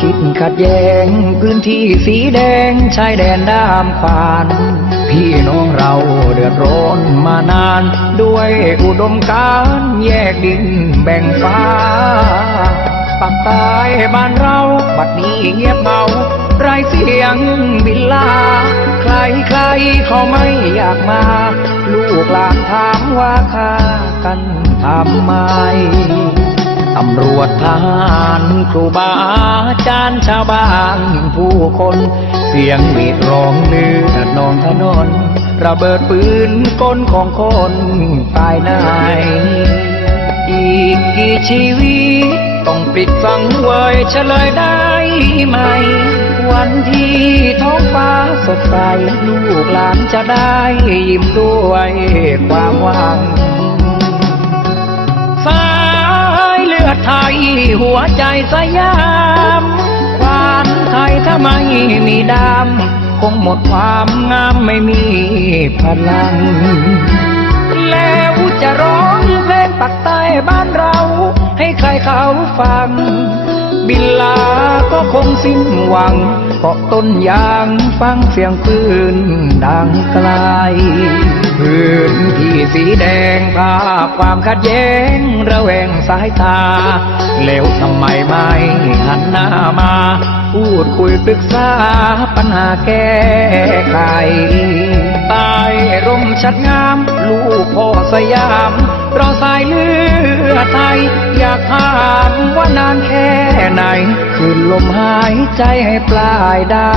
คิดขัดแย้ง พื้นที่สีแดงชายแดนด้ามขวาน พี่น้องเราเดือดร้อนมานาน ด้วยอุดมการแยกดินแบ่งฟ้าปักใต้บ้านเราบัดนี้เงียบเหงาไรเสียงบินลา ใครใครเขาไม่อยากมา ลูกหลานถามว่าค่ากันทำไม ตำรวจทหารครูบาอาจารย์ชาวบ้านผู้คน เสียงมีดร้องเลือดนองถนน ระเบิดปืนก้นของคนตายนายอีกกี่ชีวิตต้องปิดสังเวยเฉลยได้ไหม วันที่ท้องฟ้าสดใส ลูกหลานจะได้ยิ้มด้วยความหวัง วใจสยามควานไทยถ้าไม่มีดำคงหมดความงามไม่มีพลัง แล้วจะร้องเพลงปักใต้บ้านเรา ให้ใครเขาฟัง บินลาก็คงสิ้นหวังเกาะต้นยางฟังเสียงปืนดังไกล สีแดงภาพความขัดแย้งระแวงสายตาแล้วทำไมไม่หันหน้ามา พูดคุยปรึกษาปัญหาแก้ไขใต้ร่มชัดงาม ลูกพ่อสยามเราสายเลือดไทย อยากถามว่านานแค่ไหน คืนลมหายใจให้ปลายดำ